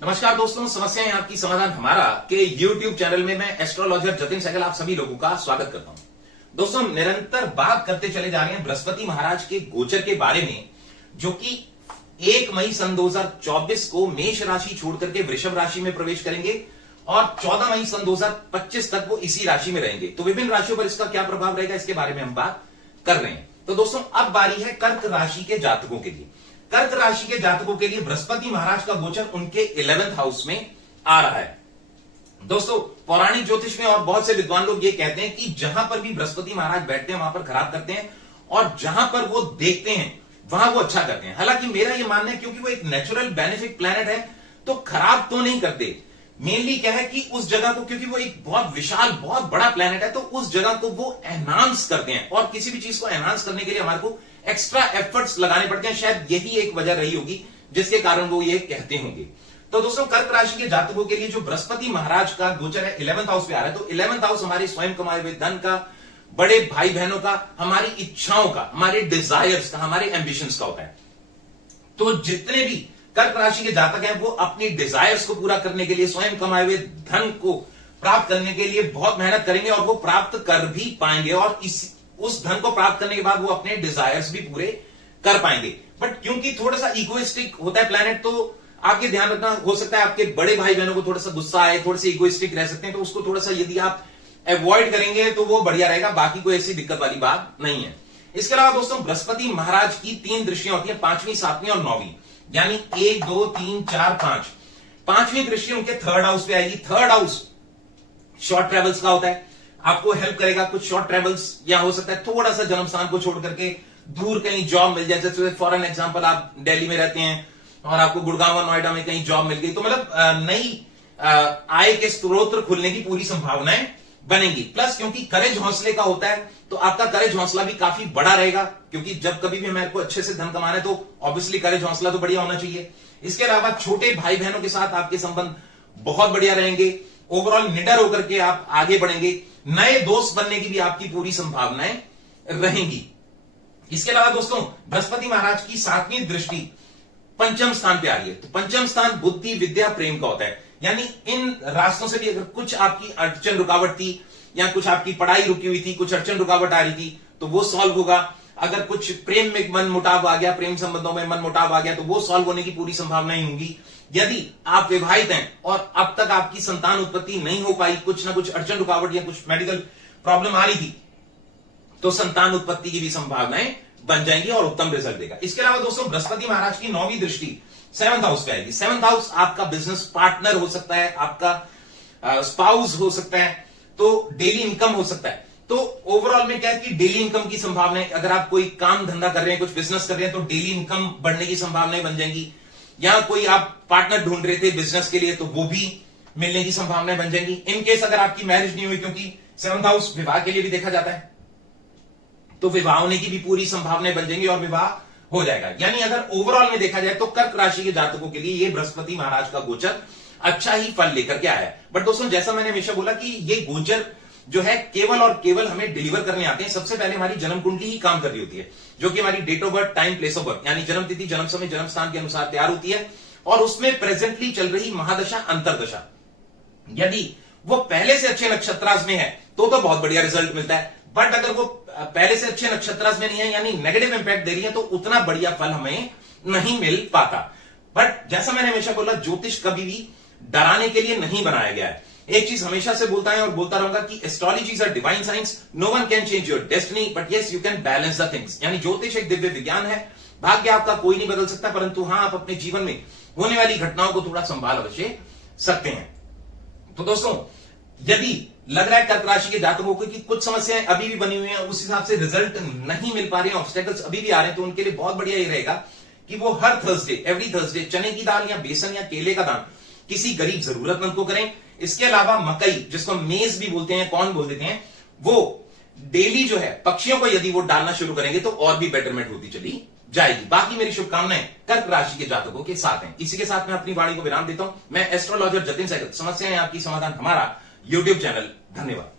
नमस्कार दोस्तों, समस्याएं आपकी समाधान हमारा के YouTube चैनल में मैं एस्ट्रोलॉजर जतिन सहगल आप सभी लोगों का स्वागत करता हूं। दोस्तों, निरंतर बात करते चले जा रहे हैं बृहस्पति महाराज के गोचर के बारे में, जो कि 1 मई सन 2024 को मेष राशि छोड़कर के वृषभ राशि में प्रवेश करेंगे और 14 मई सन 2025 तक वो इसी राशि में रहेंगे। तो विभिन्न राशियों पर इसका क्या प्रभाव रहेगा, इसके बारे में हम बात कर रहे हैं। तो दोस्तों, अब बारी है कर्क राशि के जातकों के लिए। कर्क राशि के जातकों के लिए बृहस्पति महाराज का गोचर उनके 11th हाउस में आ रहा है। दोस्तों, पौराणिक ज्योतिष में और बहुत से विद्वान लोग ये कहते हैं कि जहां पर भी बृहस्पति महाराज बैठते हैं वहां पर खराब करते हैं और जहां पर वो देखते हैं वहां वो अच्छा करते हैं। हालांकि मेरा ये मानना है, क्योंकि वो एक नेचुरल बेनिफिक प्लैनेट है तो खराब तो नहीं करते। मेनली क्या है कि उस जगह को, क्योंकि वो एक बहुत विशाल बहुत बड़ा प्लैनेट है, तो उस जगह को वो एनहांस करते हैं और किसी भी चीज को एनहांस करने के लिए हमारे को एक्स्ट्रा एफर्ट्स लगाने पड़ते हैं। शायद यही एक वजह रही होगी जिसके कारण वो ये कहते होंगे। तो दोस्तों, कर्क राशि के जातकों के लिए जो बृहस्पति महाराज का गोचर है 11th हाउस पे आ रहा है, तो 11th हाउस हमारे स्वयं कमाए हुए धन का, बड़े भाई बहनों का, हमारी इच्छाओं का, हमारे डिजायर्स का, हमारे एम्बिशंस का होता है। तो जितने भी कर्क राशि के जातक हैं वो अपनी डिजायर्स को पूरा करने के लिए, स्वयं कमाए हुए धन को प्राप्त करने के लिए बहुत मेहनत करेंगे और वो प्राप्त कर भी पाएंगे और उस धन को प्राप्त करने के बाद वो अपने डिजायर्स भी पूरे कर पाएंगे। बट क्योंकि थोड़ा सा इगोइस्टिक होता है प्लैनेट, तो आपके ध्यान रखना, हो सकता है आपके बड़े भाई बहनों को थोड़ा सा गुस्सा आए, थोड़े से इगोइस्टिक रह सकते हैं, तो उसको थोड़ा सा यदि आप अवॉइड करेंगे तो वो बढ़िया रहेगा। बाकी कोई ऐसी दिक्कत वाली बात नहीं है। इसके अलावा दोस्तों, बृहस्पति महाराज की 3 दृष्टियां होती है, 5वीं, 7वीं और 9वीं, यानी 1 2 3 4 5। 5वीं दृष्टि उनके 3rd हाउस पे आएगी। 3rd हाउस शॉर्ट ट्रेवल्स का होता है, आपको हेल्प करेगा कुछ शॉर्ट ट्रेवल्स, या हो सकता है थोड़ा सा जन्म स्थान को छोड़ करके दूर कहीं जॉब मिल जाए। जैसे फॉर एन एग्जांपल, आप दिल्ली में रहते हैं और आपको गुड़गांव और नोएडा में कहीं जॉब मिल गई, तो मतलब नई आय के स्रोत खुलने की पूरी संभावनाएं बनेंगी। प्लस क्योंकि करेज हौसले का होता है, तो आपका करेज हौसला भी काफी बड़ा रहेगा, क्योंकि जब कभी भी हमारे को अच्छे से धन कमाना है तो ऑब्वियसली करेज हौसला तो बढ़िया होना चाहिए। इसके अलावा छोटे भाई बहनों के साथ आपके संबंध बहुत बढ़िया रहेंगे। ओवरऑल निडर होकर के आप आगे बढ़ेंगे। नए दोस्त बनने की भी आपकी पूरी संभावनाएं रहेंगी। इसके अलावा दोस्तों, बृहस्पति महाराज की 7वीं दृष्टि पंचम स्थान पे आ रही है, तो पंचम स्थान बुद्धि, विद्या, प्रेम का होता है। यानी इन रास्तों से भी अगर कुछ आपकी अड़चन रुकावट थी या कुछ आपकी पढ़ाई रुकी हुई थी, कुछ अड़चन रुकावट आ रही थी, तो वो सॉल्व होगा। अगर कुछ प्रेम में मन मुटाव आ गया, प्रेम संबंधों में मन मुटाव आ गया, तो वो सॉल्व होने की पूरी संभावनाएं होंगी। यदि आप विवाहित हैं और अब तक आपकी संतान उत्पत्ति नहीं हो पाई, कुछ ना कुछ अड़चन रुकावट या कुछ मेडिकल प्रॉब्लम आ रही थी, तो संतान उत्पत्ति की भी संभावनाएं बन जाएंगी और उत्तम रिजल्ट देगा। इसके अलावा दोस्तों, बृहस्पति महाराज की 9वीं दृष्टि 7th हाउस पे आएगी। 7th हाउस आपका बिजनेस पार्टनर हो सकता है, आपका स्पाउस हो सकता है, तो डेली इनकम हो सकता है। तो ओवरऑल में क्या है कि डेली इनकम की संभावनाएं, अगर आप कोई काम धंधा कर रहे हैं, कुछ बिजनेस कर रहे हैं, तो डेली इनकम बढ़ने की संभावनाएं बन जाएंगी। या कोई आप पार्टनर ढूंढ रहे थे बिजनेस के लिए, तो वो भी मिलने की संभावनाएं बन जाएंगी। इन केस अगर आपकी मैरिज नहीं हुई, क्योंकि 7th हाउस विवाह के लिए भी देखा जाता है, तो विवाह होने की भी पूरी संभावनाएं बन जाएंगी और विवाह हो जाएगा। यानी अगर ओवरऑल में देखा जाए तो कर्क राशि के जातकों के लिए ये बृहस्पति महाराज का गोचर अच्छा ही फल लेकर के आया है। बट दोस्तों, जैसा मैंने हमेशा बोला कि ये गोचर जो है केवल और केवल हमें डिलीवर करने आते हैं। सबसे पहले हमारी जन्म कुंडली ही काम कर रही होती है, जो कि हमारी date of birth, time, place of birth, यानी जन्म तिथि, जन्म समय, जन्म स्थान के अनुसार तैयार होती है। और उसमें प्रेजेंटली चल रही महादशा, अंतरदशा, यदि वो पहले से अच्छे नक्षत्रास में है तो बहुत बढ़िया रिजल्ट मिलता है। बट अगर वो पहले से अच्छे नक्षत्रास में नहीं है, यानी नेगेटिव इंपैक्ट दे रही है, तो उतना बढ़िया फल हमें नहीं मिल पाता। बट जैसा मैंने हमेशा बोला, ज्योतिष कभी भी डराने के लिए नहीं बनाया गया है। एक चीज हमेशा से बोलता है और बोलता रहूंगा कि astrology is a divine science, no one can change your destiny, but yes you can balance the things. यानी ज्योतिष एक दिव्य विज्ञान है, भाग्य आपका कोई नहीं बदल सकता, परंतु हां, आप अपने जीवन में होने वाली घटनाओं को थोड़ा संभाल अवश्य सकते हैं। तो दोस्तों, यदि लग रहा है कर्क राशि के जातकों को कि कुछ समस्याएं अभी भी बनी हुई हैं, उस हिसाब से रिजल्ट नहीं मिल पा रहे हैं, ऑब्स्टेकल्स अभी भी आ रहे हैं, तो उनके लिए बहुत बढ़िया ये रहेगा कि वो हर थर्सडे, एवरी थर्सडे चने की दाल या बेसन या केले का दान किसी गरीब जरूरतमंद को करें। इसके अलावा मकई, जिसको मेज भी बोलते हैं, कौन बोल देते हैं, वो डेली जो है पक्षियों को यदि वो डालना शुरू करेंगे तो और भी बेटरमेंट होती चली जाएगी। बाकी मेरी शुभकामनाएं कर्क राशि के जातकों के साथ हैं। इसी के साथ मैं अपनी वाणी को विराम देता हूं। मैं एस्ट्रोलॉजर जतिन सहगल, समस्याएं आपकी समाधान हमारा YouTube चैनल। धन्यवाद।